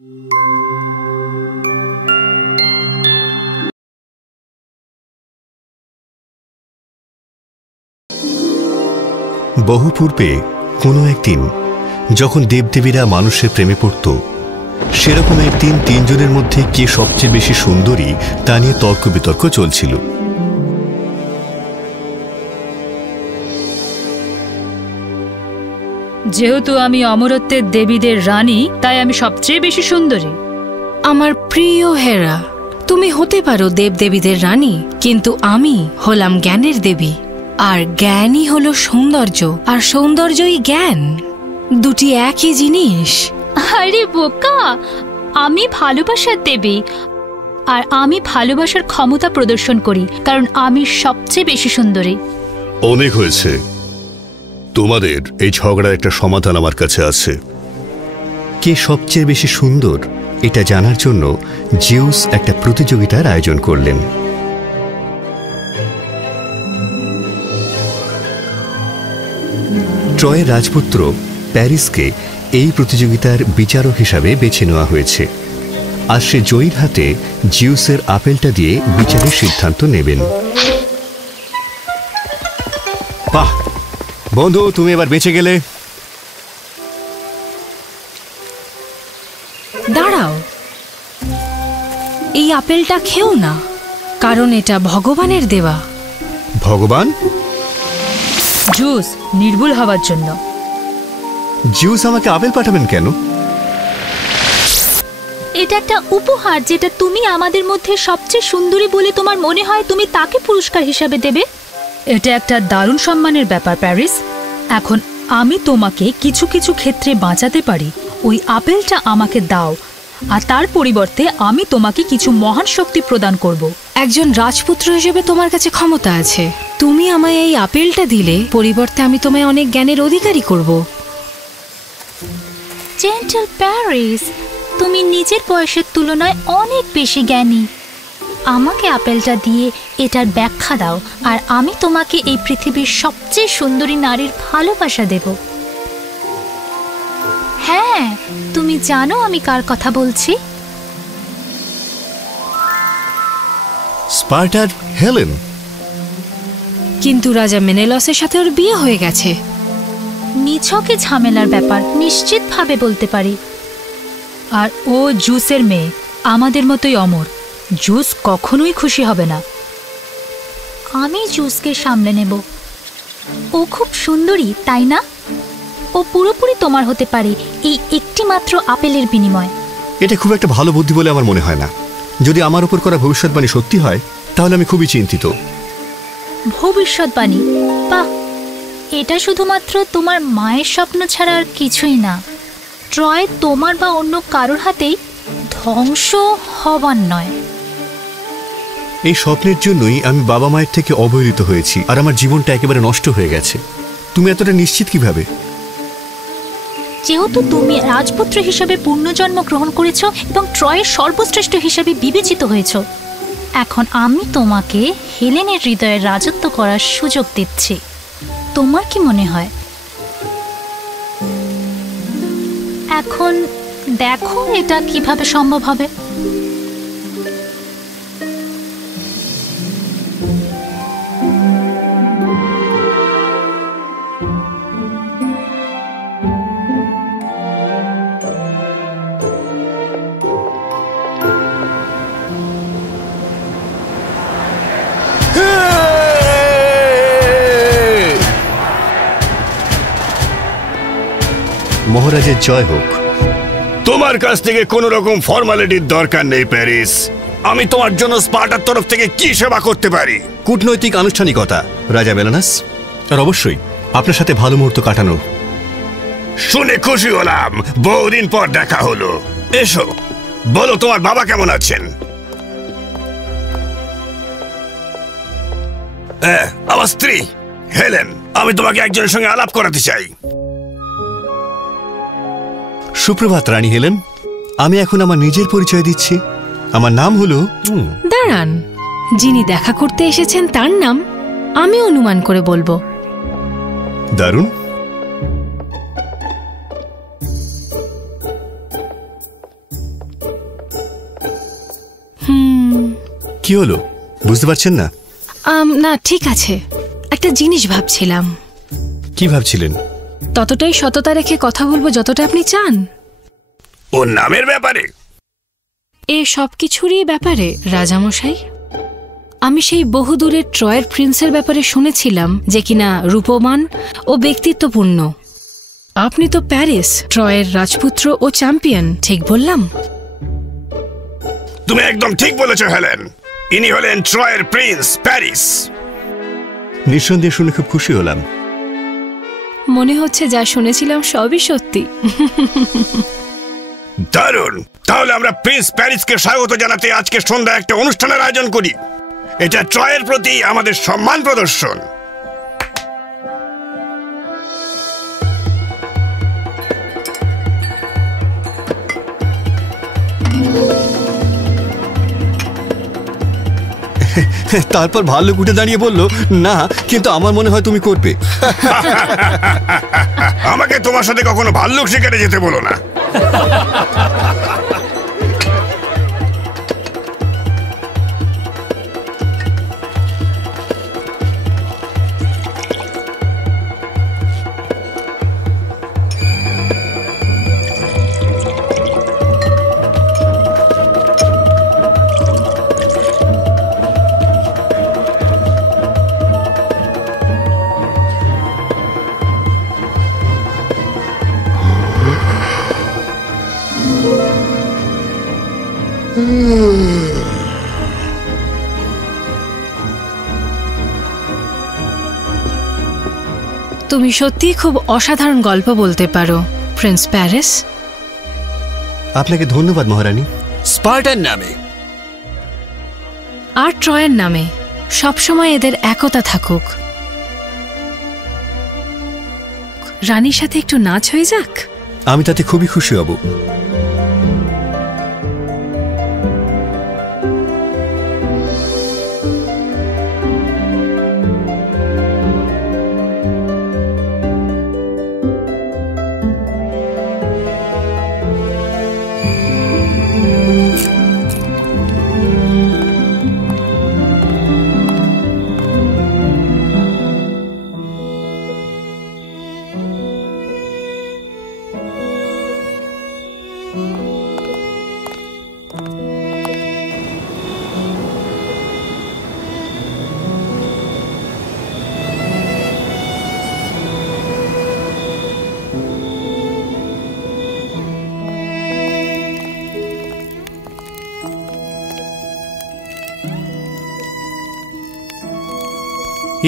বহু পূর্বে কোনো একদিন যখন দেবদেবীরা মানুষের প্রেমে পড়ত, সেরকম একদিন তিনজনের মধ্যে কে সবচেয়ে বেশি সুন্দরী তা নিয়ে তর্ক বিতর্ক চলছিল। যেহেতু আমি অমরত্বের দেবীদের রানী, তাই আমি সবচেয়ে বেশি সুন্দরী। আমার প্রিয় হেরা, তুমি হতে পারো দেবদেবীদের রানী, কিন্তু আমি হলাম জ্ঞানের দেবী, আর জ্ঞানই হলো সৌন্দর্য, আর সৌন্দর্যই জ্ঞান, দুটি একই জিনিস। আরে বোকা, আমি ভালোবাসার দেবী, আর আমি ভালোবাসার ক্ষমতা প্রদর্শন করি, কারণ আমি সবচেয়ে বেশি সুন্দরী। অনেক হয়েছে তোমাদের এই ঝগড়ার একটা সমাধান আমার কাছে আছে। কে সবচেয়ে বেশি সুন্দর এটা জানার জন্য জিউস একটা প্রতিযোগিতার আয়োজন করলেন। ট্রয়ের রাজপুত্র প্যারিসকে এই প্রতিযোগিতার বিচারক হিসাবে বেছে নেওয়া হয়েছে, আর সে জয়ীর হাতে জিউসের আপেলটা দিয়ে বিচারের সিদ্ধান্ত নেবেন। বাহ বন্ধু, তুমি এবার বেঁচে গেলে। দাঁড়াও, এই আপেলটা খেও না, কারণ এটা ভগবানের দেওয়া। ভগবান? জুস নির্ভুল হওয়ার জন্য। জিউস আমাকে আপেল পাঠাবেন কেন? এটা একটা উপহার, যেটা তুমি আমাদের মধ্যে সবচেয়ে সুন্দরী বলে তোমার মনে হয়, তুমি তাকে পুরস্কার হিসাবে দেবে। এটা একটা দারুণ সম্মানের ব্যাপার প্যারিস। এখন আমি তোমাকে কিছু কিছু ক্ষেত্রে বাঁচাতে পারি। ওই আপেলটা আমাকে দাও, আর তার পরিবর্তে আমি তোমাকে কিছু মহান শক্তি প্রদান করব। একজন রাজপুত্র হিসেবে তোমার কাছে ক্ষমতা আছে। তুমি আমায় এই আপেলটা দিলে পরিবর্তে আমি তোমায় অনেক জ্ঞানের অধিকারী করব। জেন্টল প্যারিস, তুমি নিজের বয়সের তুলনায় অনেক বেশি জ্ঞানী। আমাকে আপেলটা দিয়ে এটার ব্যাখ্যা দাও, আর আমি তোমাকে এই পৃথিবীর সবচেয়ে সুন্দরী নারীর ভালোবাসা দেব। হ্যাঁ, তুমি জানো আমি কার কথা বলছি? স্পার্টার হেলেন। কিন্তু রাজা মেনেলসের সাথে ওর বিয়ে হয়ে গেছে। নিছকে ঝামেলার ব্যাপার, নিশ্চিতভাবে বলতে পারি। আর ও জুসের মেয়ে, আমাদের মতোই অমর। জুস কখনোই খুশি হবে না। আমি জুসকে সামলে নেব। ও খুব সুন্দরী, তাই না? ও পুরোপুরি তোমার হতে পারে এই একটি মাত্র আপেলের বিনিময়। এটা খুব একটা ভালো বুদ্ধি বলে আমার মনে হয় না। যদি আমার উপর করা ভবিষ্যৎবাণী সত্যি হয়, তাহলে আমি খুবই চিন্তিত। ভবিষ্যৎবাণী? বাহ, এটা শুধুমাত্র তোমার মায়ের স্বপ্ন ছাড়া আর কিছুই না। ট্রয় তোমার বা অন্য কারোর হাতেই ধ্বংস হবার নয়। এই স্বপ্নের জন্যই আমি বাবা মায়ের থেকে অবহেলিত হয়েছি, আর আমার জীবনটা একেবারে নষ্ট হয়ে গেছে। তুমি এতটা নিশ্চিত কিভাবে? যেহেতু তুমি রাজপুত্র হিসেবে পুনর্জন্ম গ্রহণ করেছ এবং ট্রয়ের সর্বশ্রেষ্ঠ হিসেবে বিবেচিত হয়েছ, এখন আমি তোমাকে হেলেনের হৃদয়ে রাজত্ব করার সুযোগ দিচ্ছি। তোমার কি মনে হয়? এখন দেখো এটা কিভাবে সম্ভব হবে। মহারাজের জয় হোক। তোমার কাছ থেকে কোন রকম ফর্মালিটির দরকার নেই প্যারিস। আমি তোমার জন্য স্পার্টার তরফ থেকে কি সেবা করতে পারি? কূটনৈতিক আনুষ্ঠানিকতা রাজা মেলানাস, আর অবশ্যই আপনার সাথে ভালো মুহূর্ত কাটানো। শুনে খুশি হলাম, বহুদিন পর দেখা হলো। এসো, বলো তোমার বাবা কেমন আছেন? আমার স্ত্রী হেলেন, আমি তোমাকে একজনের সঙ্গে আলাপ করাতে চাই। সুপ্রভাত রানী হেলেন। আমি এখন আমার নিজের পরিচয় দিচ্ছি। আমার নাম হলো। দাঁড়ান, যিনি দেখা করতে এসেছেন তার নাম আমি অনুমান করে বলবো। দারুণ। কি হলো, বুঝতে পারছেন না? না ঠিক আছে, একটা জিনিস ভাবছিলাম। কি ভাবছিলেন? ততটাই সততা রেখে কথা বলবো যতটা আপনি চান। ওর নামের ব্যাপারে? এ সব কিছুরই ব্যাপারে রাজামশাই। আমি সেই বহুদূরের ট্রয়ের প্রিন্সের ব্যাপারে শুনেছিলাম যে কিনা রূপবান ও ব্যক্তিত্বপূর্ণ। আপনি তো প্যারিস, ট্রয়ের রাজপুত্র ও চ্যাম্পিয়ন, ঠিক বললাম? তুমি একদম ঠিক বলেছ হেলেন। ইনি হলেন ট্রয়ের প্রিন্স প্যারিস। নিঃসন্দেহে শুনে খুব খুশি হলাম। মনে হচ্ছে যা শুনেছিলাম সবই সত্যি। দারুণ! তাহলে আমরা প্রিন্স প্যারিসকে স্বাগত জানাতে আজকে সন্ধ্যায় একটা অনুষ্ঠানের আয়োজন করি। এটা ট্রয়ের প্রতি আমাদের সম্মান প্রদর্শন। তারপর ভাল্লুক উঠে দাঁড়িয়ে বলল, না, কিন্তু আমার মনে হয় তুমি করবে। আমাকে তোমার সাথে কখনো ভাল্লুক শিকারে যেতে বলো না। তুমি সত্যিই খুব অসাধারণ গল্প বলতে পারো প্রিন্স প্যারিস। আপনাকে ধন্যবাদ মহারানী। স্পার্টার নামে আর ট্রয়ের নামে সবসময় এদের একতা থাকুক। রানীর সাথে একটু নাচ হয়ে যাক। আমি তাতে খুবই খুশি হব।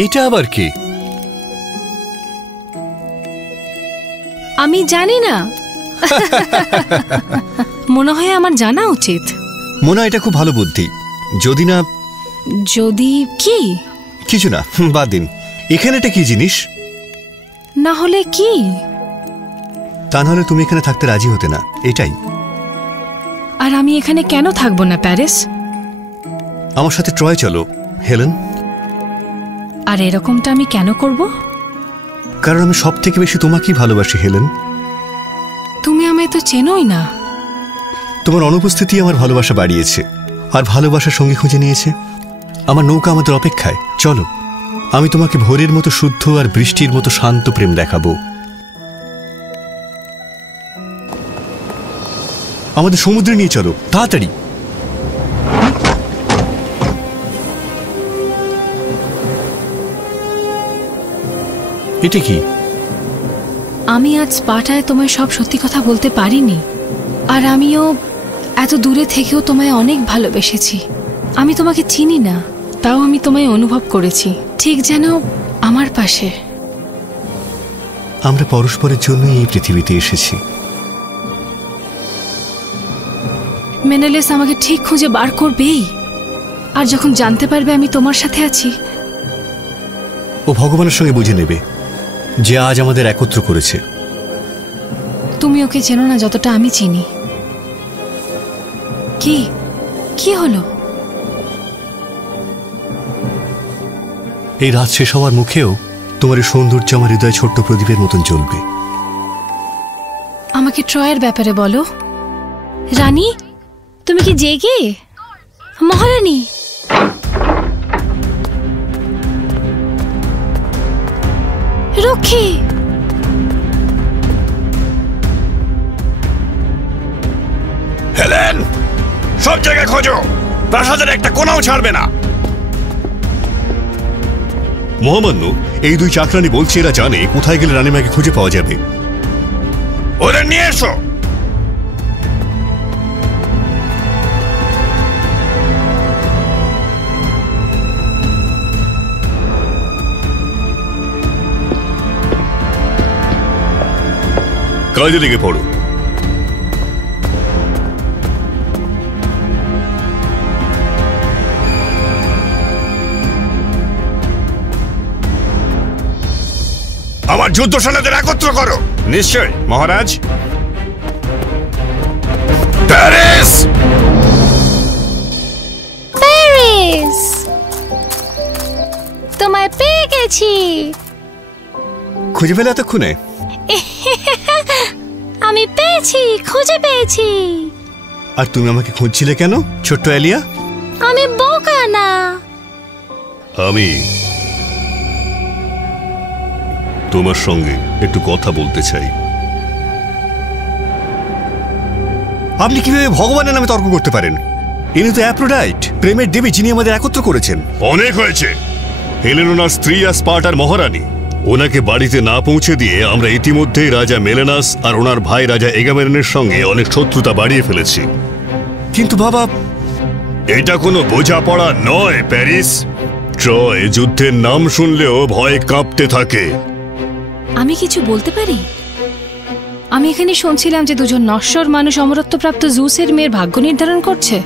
এটা আবার কি? আমি জানি না। মনে হয় আমার জানা উচিত। মনে হয় এটা খুব ভালো বুদ্ধি। যদি না। যদি কি? কিছু না, বাদ দিন। এখানে এটা কি জিনিস? না হলে কি? তা নাহলে তুমি এখানে থাকতে রাজি হতে না, এটাই। আর আমি এখানে কেন থাকবো না প্যারিস? আমার সাথে ট্রয় চলো হেলেন। আর এরকমটা আমি কেন করব? কারণ আমি সব থেকে বেশি তোমাকেই ভালোবাসি হেলেন। তুমি আমায় তো চেনোই না। তোমার অনুপস্থিতি আমার ভালোবাসা বাড়িয়েছে, আর ভালোবাসার সঙ্গে খুঁজে নিয়েছে। আমার নৌকা আমাদের অপেক্ষায়, চলো। আমি তোমাকে ভোরের মতো শুদ্ধ আর বৃষ্টির মতো শান্ত প্রেম দেখাবো। আমাদের সমুদ্রে নিয়ে চলো, তাড়াতাড়ি। এটা কি? আমি আজ স্পার্টায় তোমায় সব সত্যি কথা বলতে পারিনি, আর আমিও এত দূরে থেকেও তোমায় অনেক ভালোবেসেছি। আমি তোমাকে চিনি না, তাও আমি তোমায় অনুভব করেছি, ঠিক যেন আমার পাশে। আমরা পরস্পরের জন্যই এই পৃথিবীতে এসেছি। মেনেলেস আমাকে ঠিক খুঁজে বার করবেই, আর যখন জানতে পারবে আমি তোমার সাথে আছি, ও ভগবানের সঙ্গে বুঝে নেবে যে আজ আমাদের একত্র করেছে। তুমি ওকে চেনো না যতটা আমি চিনি। কি কি হলো? এই রাত শেষ হওয়ার মুখেও তোমার এই সৌন্দর্য আমার হৃদয়ে ছোট্ট প্রদীপের মতন জ্বলবে। আমাকে ট্রয়ের ব্যাপারে বলো। রানী, তুমি কি জেগে? মহারানী, রক্ষী! হেলেন, সব জায়গায় খোঁজো, প্রাসাদের একটা কোনাও ছাড়বে না। মহামান্য, এই দুই চাকরানি বলছে এরা জানে কোথায় গেলে রানীমাকে খুঁজে পাওয়া যাবে। ওদের নিয়ে এসো। কাজে লেগে পড়ো। আমার যুদ্ধ সেনাদের একত্র করো। নিশ্চয় মহারাজ। প্যারিস! প্যারিস! তোমায় পেয়ে গেছি। খুঁজে পেলে এতক্ষণে? আমি পেয়েছি, খুঁজে পেয়েছি। আর তুমি আমাকে খুঁজছিলে কেন, ছোট্ট এলিয়া? আমি বোকা না। আমি তোমার সঙ্গে একটু কথা বলতে চাই। আপনি কিভাবে ভগবানের নামে তর্ক করতে পারেন? ইনি তো অ্যাফ্রোডাইট, প্রেমের দেবী, যিনি আমাদের একত্র করেছেন। অনেক হয়েছে। হেলেন ওনার স্ত্রী আর স্পার্টার মহারানী। ওনাকে বাড়িতে না পৌঁছে দিয়ে আমরা ইতিমধ্যেই রাজা মেলেনাস আর ওনার ভাই রাজা এগামেরনের সঙ্গে অনেক শত্রুতা বাড়িয়ে ফেলেছি। কিন্তু বাবা, এটা কোনো বোঝাপড়া নয় প্যারিস। ট্রয় যুদ্ধের নাম শুনলেও ভয়ে কাঁপতে থাকে। আমি কিছু বলতে পারি? আমি এখানে শুনছিলাম যে দুজন নশ্বর মানুষ অমরত্বপ্রাপ্ত জুসের মেয়ের ভাগ্য নির্ধারণ করছে।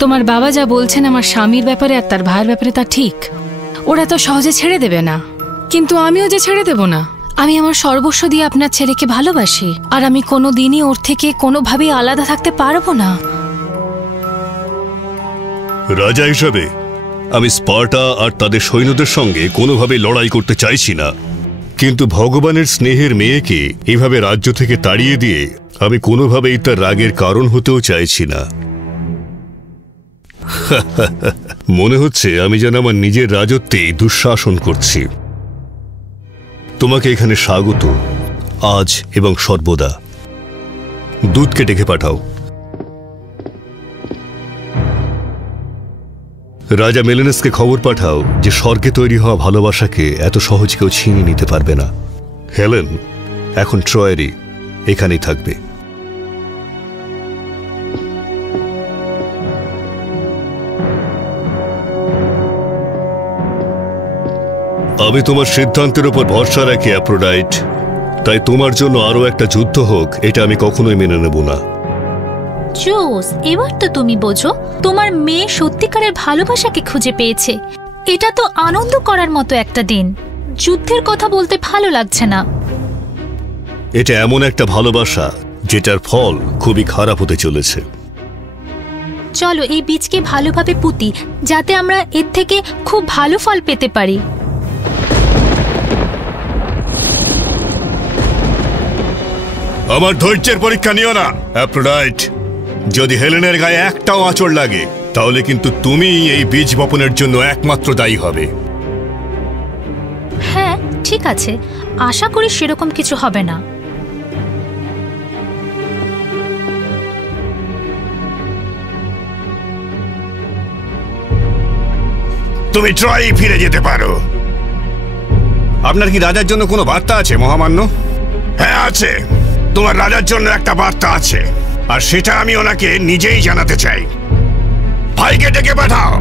তোমার বাবা যা বলছেন আমার স্বামীর ব্যাপারে আর তার ভাইয়ের ব্যাপারে তা ঠিক। ওরা তো সহজে ছেড়ে দেবে না, কিন্তু আমিও যে ছেড়ে দেব না। আমি আমার সর্বস্ব দিয়ে আপনার ছেলেকে ভালোবাসি, আর আমি কোনোদিনই ওর থেকে কোনোভাবেই আলাদা থাকতে পারবো না। রাজা হিসাবে আমি স্পার্টা আর তাদের সৈন্যদের সঙ্গে কোনোভাবে লড়াই করতে চাইছি না, কিন্তু ভগবানের স্নেহের মেয়েকে এভাবে রাজ্য থেকে তাড়িয়ে দিয়ে আমি কোনোভাবেই তার রাগের কারণ হতেও চাইছি না। মনে হচ্ছে আমি যেন আমার নিজের রাজত্বে দুঃশাসন করছি। তোমাকে এখানে স্বাগত, আজ এবং সর্বদা। দূতকে ডেকে পাঠাও। রাজা মেলেনাসকে খবর পাঠাও যে স্বর্গে তৈরি হওয়া ভালোবাসাকে এত সহজ কেউ ছিনিয়ে নিতে পারবে না। হেলেন এখন ট্রয়েরই, এখানেই থাকবে। আমি তোমার সিদ্ধান্তের উপর ভরসা রাখি অ্যাফ্রোডাইট, তাই তোমার জন্য আরো একটা যুদ্ধ হোক এটা আমি কখনোই মেনে নেব না। জোস, এবার তো তুমি বোঝো, তোমার মেয়ে সত্যিকারের ভালোবাসাকে খুঁজে পেয়েছে। এটা তো আনন্দ করার মতো একটা দিন। যুদ্ধের কথা বলতে ভালো লাগছে না। এটা এমন একটা ভালোবাসা যেটার ফল খুবই খারাপ হতে চলেছে। চলো এই বীজকে ভালোভাবে পুঁতি, যাতে আমরা এর থেকে খুব ভালো ফল পেতে পারি। আমার ধৈর্যের পরীক্ষা নিও না অ্যাফ্রোডাইট। যদি হেলেনের গায়ে একটাও আঁচড় লাগে তাহলে কিন্তু তুমি এই বীজ বপনের জন্য একমাত্র দায়ী হবে। হ্যাঁ ঠিক আছে, আশা করি সেরকম কিছু হবে না। তুমি ট্রয় ফিরে যেতে পারো। আপনার কি রাজার জন্য কোনো বার্তা আছে মহামান্য? হ্যাঁ আছে, তোমার রাজার জন্য একটা বার্তা আছে, আর সেটা আমি ওনাকে নিজেই জানাতে চাই। ভাইকে ডেকে পাঠাও।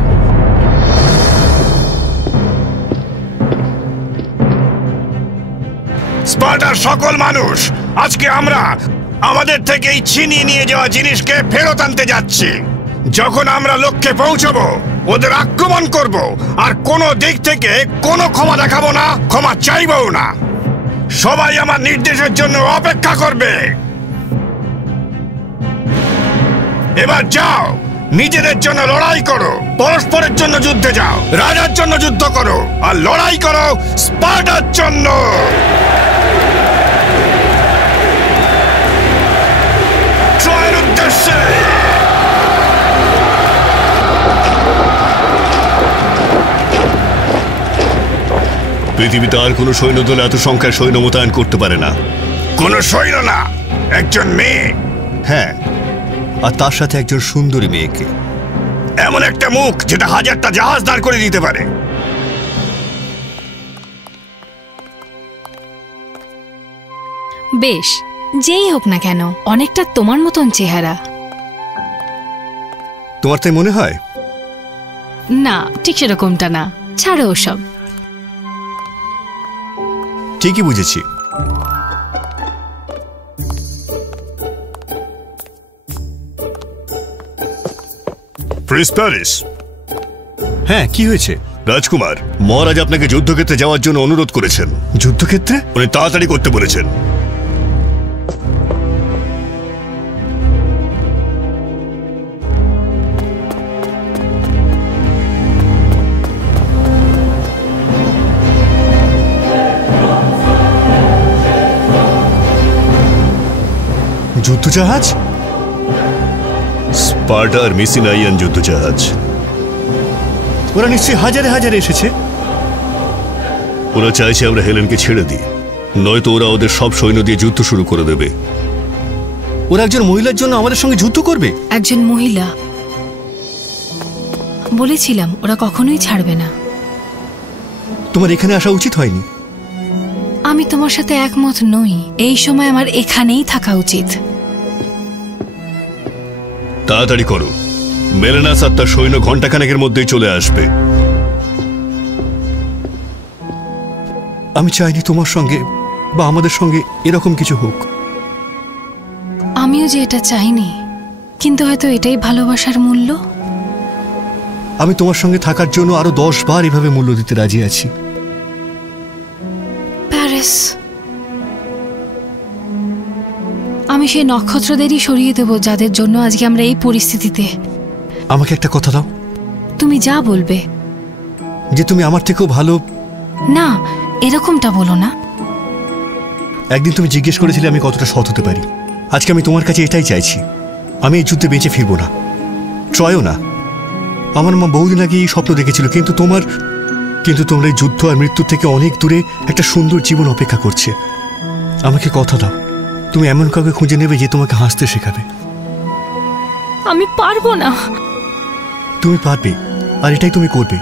স্পার্টার সকল মানুষ, আজকে আমরা আমাদের থেকেই ছিনিয়ে নিয়ে যাওয়া জিনিসকে ফেরত আনতে যাচ্ছি। যখন আমরা লক্ষ্যে পৌঁছবো ওদের আক্রমণ করব, আর কোনো দিক থেকে কোনো ক্ষমা দেখাবো না, ক্ষমা চাইবও না। সবাই আমার নির্দেশের জন্য অপেক্ষা করবে। এবার যাও, নিজেদের জন্য লড়াই করো, পরস্পরের জন্য যুদ্ধে যাও, রাজার জন্য যুদ্ধ করো, আর লড়াই করো স্পার্টার জন্য। ট্রয়ের উদ্দেশ্যে। পৃথিবীতে আর কোনো সৈন্যদল এত সংখ্যায় সৈন্য মোতায়েন করতে পারে না। কোনো সৈন্য না, একজন মেয়ে। হ্যাঁ, আর তার সাথে একজন সুন্দরী মেয়েকে। এমন একটা মুখ যেটা 1000টা জাহাজ দাঁড় করে দিতে পারে। বেশ, যেই হোক না কেন, অনেকটা তোমার মতন চেহারা। তোমার তাই মনে হয়? না, ঠিক সেরকমটা না, ছাড়ো ওসব। ঠিকই বুঝেছি। Prince Paris. হ্যাঁ, কি হয়েছে? রাজকুমার, মহারাজ আপনাকে যুদ্ধক্ষেত্রে যাওয়ার জন্য অনুরোধ করেছেন। যুদ্ধক্ষেত্রে? উনি তাড়াতাড়ি করতে বলেছেন। যুদ্ধজাহাজ? স্পার্টা আর মিসিনাইয়ান যুদ্ধজাহাজ। ওরা নিশ্চয়ই হাজারে হাজারে এসেছে। ওরা চাইছে আমরা হেলেনকে ছেড়ে দিই, নয়তো ওরা ওদের সব সৈন্য দিয়ে যুদ্ধ শুরু করে দেবে। ওরা একজন মহিলার জন্য আমাদের সঙ্গে যুদ্ধ করবে? একজন মহিলা? বলেছিলাম ওরা কখনোই ছাড়বে না। তোমার এখানে আসা উচিত হয়নি। আমি তোমার সাথে একমত নই। এই সময় আমার এখানেই থাকা উচিত। তাড়াতাড়ি করো, মেলেনাস আর তার সৈন্য ঘণ্টাখানেকের মধ্যেই চলে আসবে। আমি চাইনি তোমার সঙ্গে বা আমাদের সঙ্গে এরকম কিছু হোক। আমিও যে এটা চাইনি, কিন্তু হয়তো এটাই ভালোবাসার মূল্য। আমি তোমার সঙ্গে থাকার জন্য আরো 10 বার এভাবে মূল্য দিতে রাজি আছি। প্যারিস, আমি সেই নক্ষত্রদেরই সরিয়ে দেব যাদের জন্য আজকে আমরা এই পরিস্থিতিতে। আমাকে একটা কথা দাও। তুমি যা বলবে। যে তুমি আমার থেকেও ভালো। না, এরকমটা বলো না। একদিন তুমি জিজ্ঞেস করেছিলে আমি কতটা সৎ হতে পারি। আজকে আমি তোমার কাছে এটাই চাইছি। আমি এই যুদ্ধে বেঁচে ফিরবো না, ট্রয়ও না। আমার মা বহুদিন আগে এই স্বপ্ন দেখেছিল, কিন্তু তোমরা এই যুদ্ধ আর মৃত্যুর থেকে অনেক দূরে একটা সুন্দর জীবন অপেক্ষা করছে। আমাকে কথা দাও, তুমি এমন কাউকে খুঁজে নেবে যে তোমাকে হাসতে শেখাবে। আমি পারবো না। তুমি পারবে, আর এটাই তুমি করবে।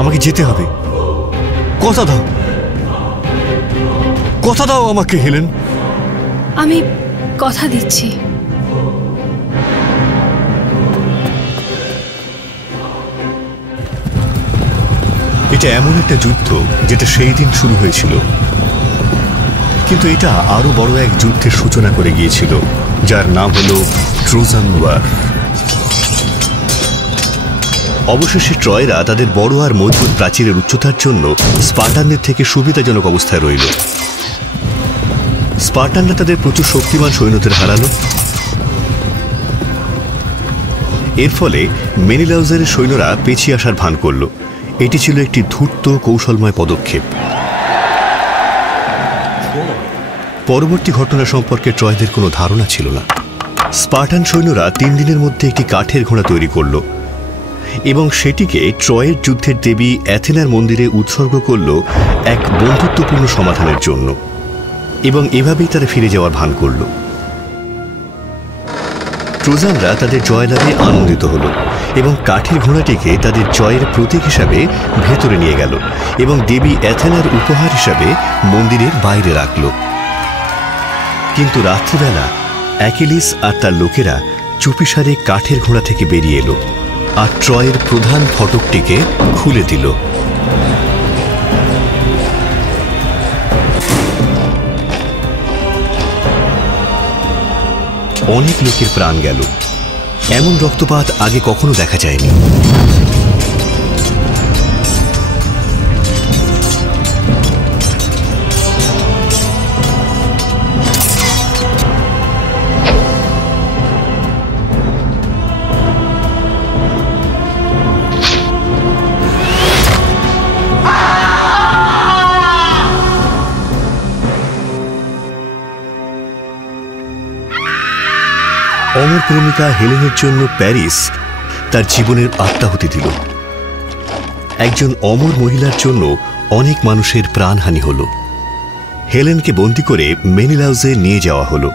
আমাকে যেতে হবে। কথা দাও, কথা দাও আমাকে হেলেন। আমি কথা দিচ্ছি। এটা এমন একটা যুদ্ধ যেটা সেই দিন শুরু হয়েছিল, কিন্তু এটা আরো বড় এক যুদ্ধের সূচনা করে গিয়েছিল, যার নাম হলো ট্রোজান ওয়ার। অবশেষে ট্রয়রা তাদের বড় আর মজবুত প্রাচীরের উচ্চতার জন্য স্পার্টানদের থেকে সুবিধাজনক অবস্থায় রইল। স্পার্টানরা তাদের প্রচুর শক্তিমান সৈন্যদের হারালো। এর ফলে মেনিলাউজারের সৈন্যরা পেছিয়ে আসার ভান করল। এটি ছিল একটি ধূর্ত কৌশলময় পদক্ষেপ। পরবর্তী ঘটনা সম্পর্কে ট্রয়দের কোনো ধারণা ছিল না। স্পার্টান সৈন্যরা 3 দিনের মধ্যে একটি কাঠের ঘোড়া তৈরি করল এবং সেটিকে ট্রয়ের যুদ্ধের দেবী অ্যাথেনার মন্দিরে উৎসর্গ করল এক বন্ধুত্বপূর্ণ সমাধানের জন্য, এবং এভাবেই তারা ফিরে যাওয়ার ভান করল। ট্রোজানরা তাদের জয়লাভে আনন্দিত হল এবং কাঠের ঘোড়াটিকে তাদের জয়ের প্রতীক হিসাবে ভেতরে নিয়ে গেল এবং দেবী অ্যাথেনার উপহার হিসাবে মন্দিরের বাইরে রাখল। কিন্তু রাত্রিবেলা অ্যাকিলিস আর তার লোকেরা চুপিসারে কাঠের ঘোড়া থেকে বেরিয়ে এলো আর ট্রয়ের প্রধান ফটকটিকে খুলে দিল। অনেক লোকের প্রাণ গেল। এমন রক্তপাত আগে কখনো দেখা যায়নি। অমর প্রেমিকা হেলেনের জন্য প্যারিস তার জীবনের আত্মাহুতি দিল। একজন অমর মহিলার জন্য অনেক মানুষের প্রাণহানি হল। হেলেনকে বন্দী করে মেনিলাউজে নিয়ে যাওয়া হলো।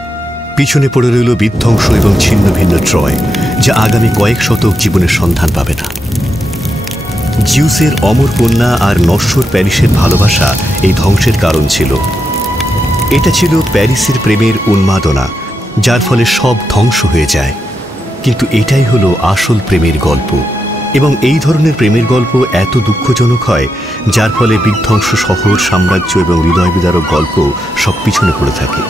পিছনে পড়ে রইল বিধ্বংস এবং ছিন্ন ভিন্ন ট্রয়, যা আগামী কয়েক শতক জীবনের সন্ধান পাবে না। জিউসের অমর কন্যা আর নশ্বর প্যারিসের ভালোবাসা এই ধ্বংসের কারণ ছিল। এটা ছিল প্যারিসের প্রেমের উন্মাদনা, যার ফলে সব ধ্বংস হয়ে যায়। কিন্তু এটাই হলো আসল প্রেমের গল্প, এবং এই ধরনের প্রেমের গল্প এত দুঃখজনক হয় যার ফলে বিধ্বংস শহর, সাম্রাজ্য এবং হৃদয় বিদারক গল্প সব পিছনে পড়ে থাকে।